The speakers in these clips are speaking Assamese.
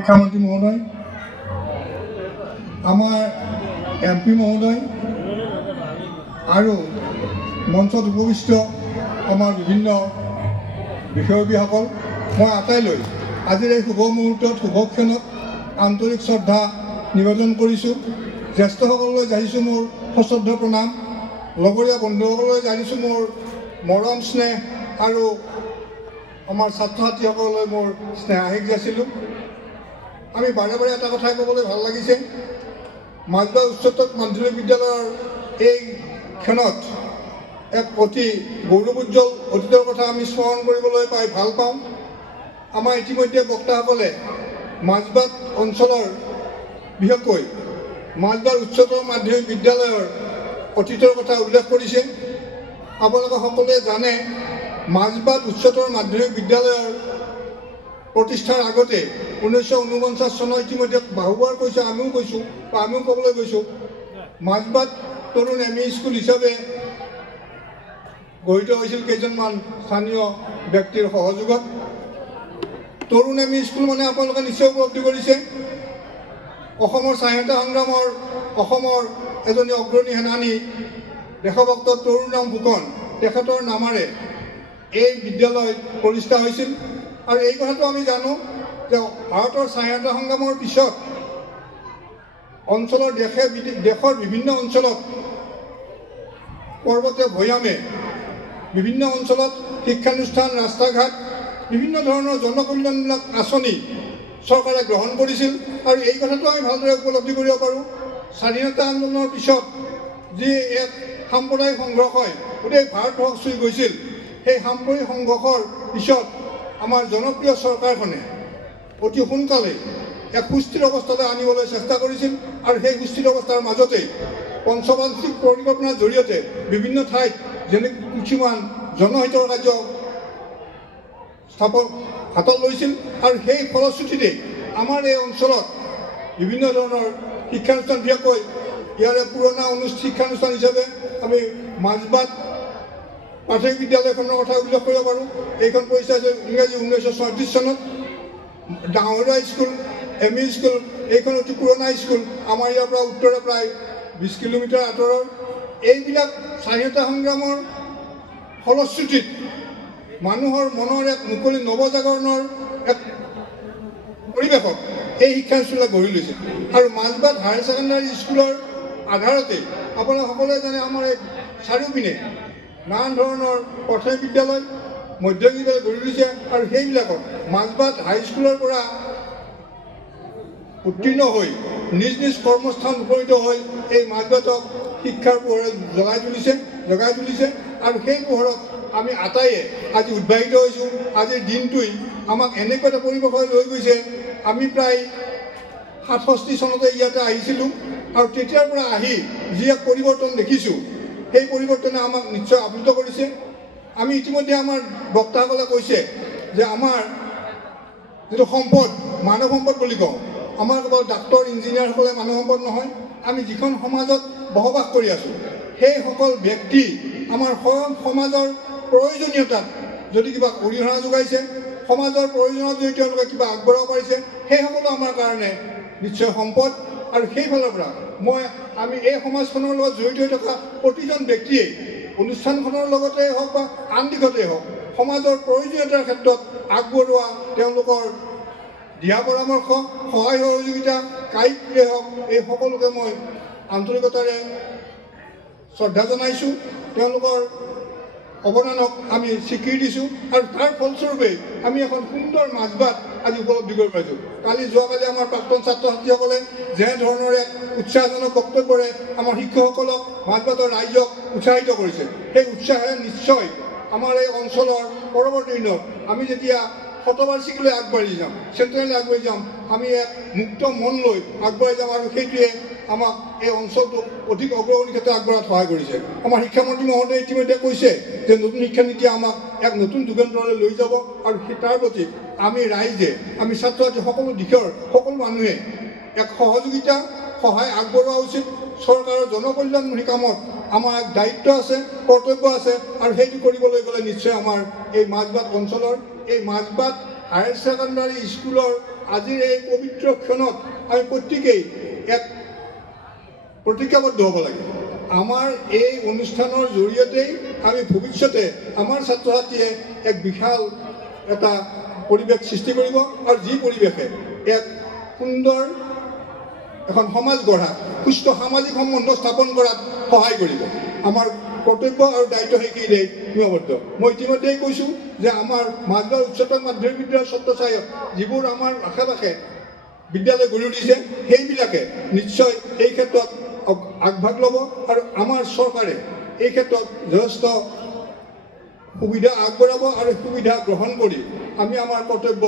শিক্ষামন্ত্ৰী মহোদয়, আমাৰ MP মহোদয় আৰু মঞ্চত উপবিষ্ট আমাৰ বিভিন্ন বিষয়ববীয়াসকল, মই আটাইলৈ আজিৰ এই শুভ মুহূৰ্তত শুভক্ষণত আন্তৰিক শ্ৰদ্ধা নিবেদন কৰিছোঁ। জ্যেষ্ঠসকললৈ জানিছোঁ মোৰ সশ্ৰদ্ধ প্ৰণাম, লগৰীয়া বন্ধুসকললৈ জানিছোঁ মোৰ মৰম স্নেহ আৰু আমাৰ ছাত্ৰ ছাত্ৰীসকললৈ মোৰ স্নেহাশীষ যাচিলোঁ। আমি বাৰে বাৰে এটা কথাই ক'বলৈ ভাল লাগিছে, মাজবাট উচ্চতৰ মাধ্যমিক বিদ্যালয়ৰ এই ক্ষণত এক অতি গৌৰৱোজ্জ্বল অতীতৰ কথা আমি স্মৰণ কৰিবলৈ পাই ভাল পাওঁ। আমাৰ ইতিমধ্যে বক্তাসকলে মাজবাট অঞ্চলৰ বিশেষকৈ মাজবাট উচ্চতৰ মাধ্যমিক বিদ্যালয়ৰ অতীতৰ কথা উল্লেখ কৰিছে। আপোনালোকে সকলোৱে জানে, মাজবাট উচ্চতৰ মাধ্যমিক বিদ্যালয়ৰ প্ৰতিষ্ঠাৰ আগতে 1949 চনত ইতিমধ্যে বাহুবাৰ কৈছোঁ, আমিও কৈছোঁ বা আমিও ক'বলৈ গৈছোঁ, মাজবাট তৰুণ ME স্কুল হিচাপে গঢ়িত হৈছিল কেইজনমান স্থানীয় ব্যক্তিৰ সহযোগত। তৰুণ ME স্কুল মানে আপোনালোকে নিশ্চয় উপলব্ধি কৰিছে, অসমৰ স্বাধীনতা সংগ্ৰামৰ অসমৰ এজনী অগ্ৰণী সেনানী দেশভক্ত তৰুণৰাম ফুকন তেখেতৰ নামেৰে এই বিদ্যালয় প্ৰতিষ্ঠা হৈছিল। আৰু এই কথাটো আমি জানো যে ভাৰতৰ স্বাধীনতা সংগ্ৰামৰ পিছত অঞ্চলৰ দেশৰ বিভিন্ন অঞ্চলত পৰ্বতে ভৈয়ামে বিভিন্ন অঞ্চলত শিক্ষানুষ্ঠান, ৰাস্তা ঘাট, বিভিন্ন ধৰণৰ জনকল্যাণমূলক আঁচনি চৰকাৰে গ্ৰহণ কৰিছিল। আৰু এই কথাটো আমি ভালদৰে উপলব্ধি কৰিব পাৰোঁ। স্বাধীনতা আন্দোলনৰ পিছত যি এক সাম্প্ৰদায়িক সংঘৰ্ষই গোটেই ভাৰতবৰ্ষ চুই গৈছিল, সেই সাম্প্ৰদায়িক সংঘৰ্ষৰ পিছত আমাৰ জনপ্ৰিয় চৰকাৰখনে অতি সোনকালে এক সুস্থিৰ অৱস্থালৈ আনিবলৈ চেষ্টা কৰিছিল। আৰু সেই সুস্থিৰ অৱস্থাৰ মাজতেই পঞ্চবাৰ্ষিক পৰিকল্পনাৰ জৰিয়তে বিভিন্ন ঠাইত যেনে কিছুমান জনহিতৰ কাৰ্য স্থাপন হাতত লৈছিল। আৰু সেই ফলশ্ৰুতিতে আমাৰ এই অঞ্চলত বিভিন্ন ধৰণৰ শিক্ষানুষ্ঠান, বিশেষকৈ ইয়াৰে পুৰণা শিক্ষানুষ্ঠান হিচাপে আমি মাজবাট প্ৰাথমিক বিদ্যালয়খনৰ কথা উল্লেখ কৰিব পাৰোঁ। এইখন প্ৰতিষ্ঠা হৈছিল ইংৰাজী 1934 চনত। ডাঙৰীয়া স্কুল, ME স্কুল, এইখন অতি পুৰণা স্কুল, আমাৰ ইয়াৰ পৰা উত্তৰে প্ৰায় 20 কিলোমিটাৰ আঁতৰৰ। এইবিলাক স্বাধীনতা সংগ্ৰামৰ ফলশ্ৰুতিত মানুহৰ মনৰ এক মুকলি নৱজাগৰণৰ এক পৰিৱেশত এই শিক্ষানুষ্ঠানবিলাক গঢ়ি লৈছে। আৰু মাজবাট হায়াৰ ছেকেণ্ডাৰী স্কুলৰ আধাৰতে আপোনালোকে সকলোৱে জানে, আমাৰ এই চাৰিওপিনে নানান ধৰণৰ প্ৰাথমিক বিদ্যালয়, মধ্যমীয়া বিদ্যালয় গঢ়ি উঠিছে। আৰু সেইবিলাকত মাজবাট হাইস্কুলৰ পৰা উত্তীৰ্ণ হৈ নিজ নিজ কৰ্মস্থান উপনীত হৈ এই মাজবাটক শিক্ষাৰ পোহৰে জগাই তুলিছে। আৰু সেই পোহৰত আমি আটাইয়ে আজি উদ্ভাসিত হৈছোঁ। আজিৰ দিনটোৱে আমাক এনেকুৱা এটা পৰিৱেশলৈ লৈ গৈছে, আমি প্ৰায় 67 চনতে ইয়াতে আহিছিলোঁ। আৰু তেতিয়াৰ পৰা আহি যি এক পৰিৱৰ্তন দেখিছোঁ, সেই পৰিৱৰ্তনে আমাক নিশ্চয় আপ্লুত কৰিছে। আমি ইতিমধ্যে আমাৰ বক্তাসকলে কৈছে যে আমাৰ যিটো সম্পদ, মানৱ সম্পদ বুলি কওঁ, আমাৰ কেৱল ডাক্তৰ, ইঞ্জিনিয়াৰসকলে মানৱ সম্পদ নহয়। আমি যিখন সমাজত বসবাস কৰি আছোঁ, সেইসকল ব্যক্তি আমাৰ সমাজৰ প্ৰয়োজনীয়তাত যদি কিবা অৰিহণা যোগাইছে, সমাজৰ প্ৰয়োজনত যদি তেওঁলোকে কিবা আগবঢ়াব পাৰিছে, সেইসকলো আমাৰ কাৰণে নিশ্চয় সম্পদ। আৰু সেইফালৰ পৰা আমি এই সমাজখনৰ লগত জড়িত হৈ থকা প্ৰতিজন ব্যক্তিয়েই অনুষ্ঠানখনৰ লগতে হওক বা আন দিশতেই হওক সমাজৰ প্ৰয়োজনীয়তাৰ ক্ষেত্ৰত আগবঢ়োৱা তেওঁলোকৰ দিহা পৰামৰ্শ, সহায় সহযোগিতা, কায়িকভাৱে হওক, এই সকলোকে মই আন্তৰিকতাৰে শ্ৰদ্ধা জনাইছোঁ। তেওঁলোকৰ অৱদানক আমি স্বীকৃতি দিছোঁ। আৰু তাৰ ফলস্বৰূপে আমি এখন সুন্দৰ মাজবাট আজি উপলব্ধি কৰিব পাৰিছোঁ। যোৱাকালি আমাৰ প্ৰাক্তন ছাত্ৰ ছাত্ৰীসকলে যেনেধৰণৰ এক উৎসাহজনক বক্তব্যৰে আমাৰ শিক্ষকসকলক, মাজবাটৰ ৰাইজক উৎসাহিত কৰিছে, সেই উৎসাহে নিশ্চয় আমাৰ এই অঞ্চলৰ পৰৱৰ্তী দিনত আমি যেতিয়া শতবাৰ্ষিকীলৈ আগবাঢ়ি যাম, চেণ্ট্ৰেললৈ আগবাঢ়ি যাম, আমি এক মুক্ত মন লৈ আগবাঢ়ি যাম। আৰু সেইটোৱে আমাক এই অঞ্চলটোক অধিক অগ্ৰগতিৰ ক্ষেত্ৰত আগবঢ়াত সহায় কৰিছে। আমাৰ শিক্ষামন্ত্ৰী মহোদয়ে ইতিমধ্যে কৈছে যে নতুন শিক্ষানীতিয়ে আমাক এক নতুন যুগান্তৰলৈ লৈ যাব। আৰু তাৰ প্ৰতি আমি ৰাইজে, আমি ছাত্ৰ ছাত্ৰী সকলো দিশৰ সকলো মানুহে এক সহযোগিতা, সহায় আগবঢ়োৱা উচিত। চৰকাৰৰ জনকল্যাণমূলক কামত আমাৰ এক দায়িত্ব আছে, কৰ্তব্য আছে। আৰু সেইটো কৰিবলৈ গ'লে নিশ্চয় আমাৰ এই মাজবাট অঞ্চলৰ এই মাজবাট হায়াৰ ছেকেণ্ডাৰী স্কুলৰ আজিৰ এই পবিত্ৰ ক্ষণত আমি প্ৰত্যেকেই এক প্ৰতিজ্ঞাবদ্ধ হ'ব লাগে। আমাৰ এই অনুষ্ঠানৰ জৰিয়তেই আমি ভৱিষ্যতে আমাৰ ছাত্ৰ ছাত্ৰীয়ে এক বিশাল এটা পৰিৱেশ সৃষ্টি কৰিব আৰু যি পৰিৱেশে এক সুন্দৰ এখন সমাজ গঢ়াত সুস্থ সামাজিক সম্বন্ধ স্থাপন কৰাত সহায় কৰিব। আমাৰ কৰ্তব্য আৰু দায়িত্ব সেইখিনিতেই সীমাবদ্ধ। মই ইতিমধ্যেই কৈছোঁ যে আমাৰ মাজগাঁও উচ্চতৰ মাধ্যমিক বিদ্যালয়ৰ ছাত্ৰ ছাত্ৰী যিবোৰ আমাৰ আশে পাশে বিদ্যালয় গঢ়ি উঠিছে সেইবিলাকে নিশ্চয় এই ক্ষেত্ৰত আগভাগ ল'ব আৰু আমাৰ চৰকাৰে এই ক্ষেত্ৰত যথেষ্ট সুবিধা আগবঢ়াব আৰু সুবিধা গ্ৰহণ কৰি আমি আমাৰ কৰ্তব্য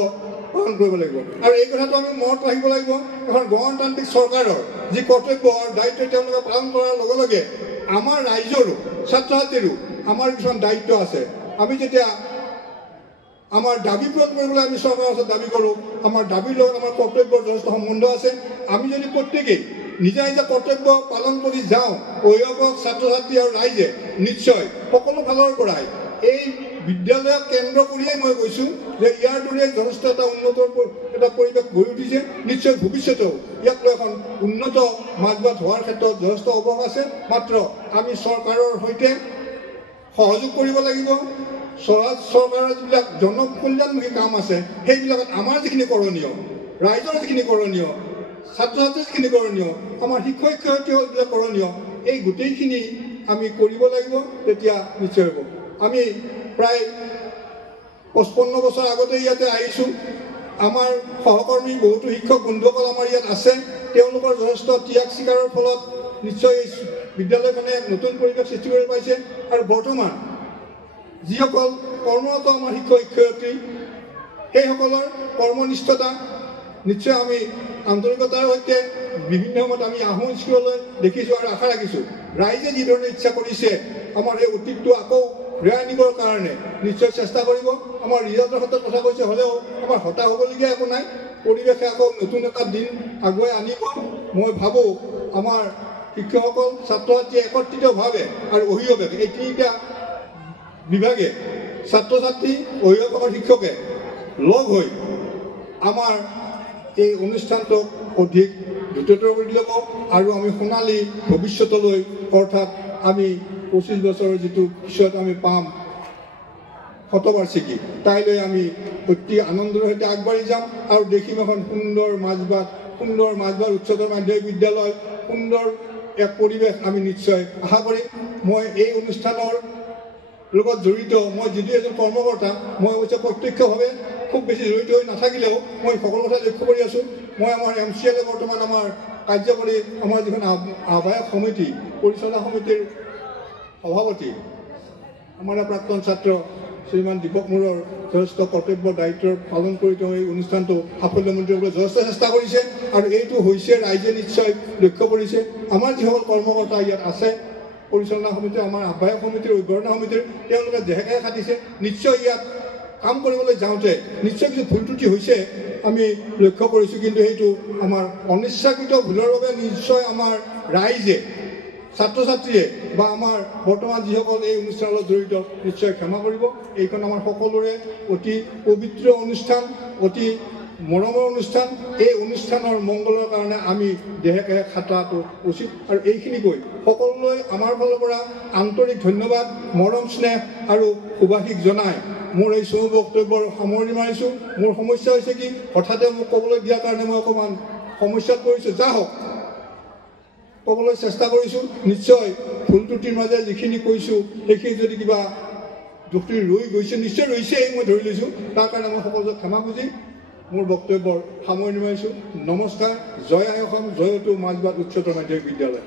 পালন কৰিব লাগিব। আৰু এই কথাটো আমি মনত ৰাখিব লাগিব, এখন গণতান্ত্ৰিক চৰকাৰৰ যি কৰ্তব্য আৰু দায়িত্ব তেওঁলোকে পালন কৰাৰ লগে লগে আমাৰ ৰাইজৰো ছাত্ৰ ছাত্ৰীৰো আমাৰ কিছুমান দায়িত্ব আছে। আমি যেতিয়া আমাৰ দাবী পূৰণ কৰিবলৈ আমি চৰকাৰৰ ওচৰত দাবী কৰোঁ, আমাৰ দাবীৰ লগত আমাৰ কৰ্তব্যৰ যথেষ্ট সম্বন্ধ আছে। আমি যদি প্ৰত্যেকেই নিজা নিজা কৰ্তব্য পালন কৰি যাওঁ, অভিভাৱক ছাত্ৰ ছাত্ৰী আৰু ৰাইজে নিশ্চয় সকলো ফালৰ পৰাই এই বিদ্যালয়ক কেন্দ্ৰ কৰিয়েই মই কৈছোঁ যে ইয়াৰ দৰে যথেষ্ট এটা উন্নত এটা পৰিৱেশ গঢ়ি উঠিছে। নিশ্চয় ভৱিষ্যতেও ইয়াক লৈ এখন উন্নত মাজবাট হোৱাৰ ক্ষেত্ৰত যথেষ্ট অৱকাশ আছে। মাত্ৰ আমি চৰকাৰৰ সৈতে সহযোগ কৰিব লাগিব। চৰকাৰৰ যিবিলাক জনকল্যাণমুখী কাম আছে সেইবিলাকত আমাৰ যিখিনি কৰণীয়, ৰাইজৰ যিখিনি কৰণীয়, ছাত্ৰ ছাত্ৰীৰ যিখিনি কৰণীয়, আমাৰ শিক্ষক শিক্ষয়িত্ৰীৰ যিবিলাক কৰণীয়, এই গোটেইখিনি আমি কৰিব লাগিব। তেতিয়া নিশ্চয় হ'ব। আমি প্ৰায় 55 বছৰ আগতে ইয়াতে আহিছোঁ। আমাৰ সহকৰ্মী বহুতো শিক্ষক বন্ধুসকল আমাৰ ইয়াত আছে। তেওঁলোকৰ যথেষ্ট ত্যাগ স্বীকাৰৰ ফলত নিশ্চয় এই বিদ্যালয়খনে এক নতুন পৰিৱেশ সৃষ্টি কৰিব পাৰিছে। আৰু বৰ্তমান যিসকল কৰ্মৰত আমাৰ শিক্ষক শিক্ষয়িত্ৰী সেইসকলৰ কৰ্মনিষ্ঠতা নিশ্চয় আমি আন্তৰিকতাৰ সৈতে বিভিন্ন সময়ত আমি আহোম স্কুললৈ দেখিছোঁ আৰু আশা ৰাখিছোঁ ৰাইজে যিধৰণে ইচ্ছা কৰিছে আমাৰ এই অতীতটো আকৌ ঘূৰাই আনিবৰ কাৰণে নিশ্চয় চেষ্টা কৰিব। আমাৰ ৰিজাল্টৰ ক্ষেত্ৰত কথা কৈছে হ'লেও আমাৰ হতাশ হ'বলগীয়া একো নাই। পৰিৱেশে আকৌ নতুন এটা দিন আগুৱাই আনিব। মই ভাবোঁ আমাৰ শিক্ষকসকল, ছাত্ৰ ছাত্ৰীয়ে একত্ৰিতভাৱে আৰু অভিভাৱকে এই তিনিটা বিভাগে ছাত্ৰ ছাত্ৰী, অভিভাৱক আৰু শিক্ষকে লগ হৈ আমাৰ এই অনুষ্ঠানটোক অধিক দ্ৰুততৰ কৰি ল'ব আৰু আমি সোণালী ভৱিষ্যতলৈ অৰ্থাৎ আমি 25 বছৰৰ যিটো পিছত আমি পাম শতবাৰ্ষিকী, তাইলৈ আমি অতি আনন্দৰ সৈতে আগবাঢ়ি যাম আৰু দেখিম এখন সুন্দৰ মাজবাট উচ্চতৰ মাধ্যমিক বিদ্যালয়, সুন্দৰ এক পৰিৱেশ আমি নিশ্চয় আশা কৰিম। মই এই অনুষ্ঠানৰ লগত জড়িত মই যদিও এজন কৰ্মকৰ্তা, মই অৱশ্যে প্ৰত্যক্ষভাৱে খুব বেছি জড়িত হৈ নাথাকিলেও মই সকলো কথা লক্ষ্য কৰি আছোঁ। মই আমাৰ MCL বৰ্তমান আমাৰ কাৰ্যকৰী আমাৰ যিখন আহ্বায়ক সমিতি, পৰিচালনা সমিতিৰ সভাপতি আমাৰ প্ৰাক্তন ছাত্ৰ শ্ৰীমান দীপক মোৰৰ যথেষ্ট কৰ্তব্য দায়িত্ব পালন কৰি তেওঁ এই অনুষ্ঠানটো সাফল্যমণ্ডিত কৰিবলৈ যথেষ্ট চেষ্টা কৰিছে আৰু এইটো হৈছে ৰাইজে নিশ্চয় লক্ষ্য কৰিছে। আমাৰ যিসকল কৰ্মকৰ্তা ইয়াত আছে, পৰিচালনা সমিতি, আমাৰ আহ্বায়ক সমিতিৰ, অভ্যৰ্থনা সমিতিৰ, তেওঁলোকে দেহেকাহে খাটিছে। নিশ্চয় ইয়াত কাম কৰিবলৈ যাওঁতে নিশ্চয় কিছু ভুল ত্ৰুটি হৈছে আমি লক্ষ্য কৰিছোঁ, কিন্তু সেইটো আমাৰ অনিচ্ছাকৃত ভুলৰ বাবে নিশ্চয় আমাৰ ৰাইজে, ছাত্ৰ ছাত্ৰীয়ে বা আমাৰ বৰ্তমান যিসকল এই অনুষ্ঠানৰ লগত জড়িত নিশ্চয় ক্ষমা কৰিব। এইখন আমাৰ সকলোৰে অতি পবিত্ৰ অনুষ্ঠান, অতি মৰমৰ অনুষ্ঠান। এই অনুষ্ঠানৰ মংগলৰ কাৰণে আমি দেহেকাহে খাটাটো উচিত আৰু এইখিনি কৈ সকলোলৈ আমাৰ ফালৰ পৰা আন্তৰিক ধন্যবাদ, মৰম স্নেহ আৰু শুভাশীষ জনাই মোৰ এই চমু বক্তব্যৰ সামৰণি মাৰিছোঁ। মোৰ সমস্যা হৈছে কি, হঠাতে মোক ক'বলৈ দিয়াৰ কাৰণে মই অকণমান সমস্যাত পৰিছোঁ। যা হওক, ক'বলৈ চেষ্টা কৰিছোঁ। নিশ্চয় ভুল ত্ৰুটিৰ মাজে যিখিনি কৈছোঁ সেইখিনি যদি কিবা ত্ৰুটি ৰৈ গৈছে, নিশ্চয় ৰৈছেই, মই ধৰি লৈছোঁ। তাৰ কাৰণে মই সকলোকে ক্ষমা খুজি মোৰ বক্তব্যৰ সামৰণি মাৰিছোঁ। নমস্কাৰ। জয় আই অসম, জয়তু মাজবাট উচ্চতৰ মাধ্যমিক বিদ্যালয়।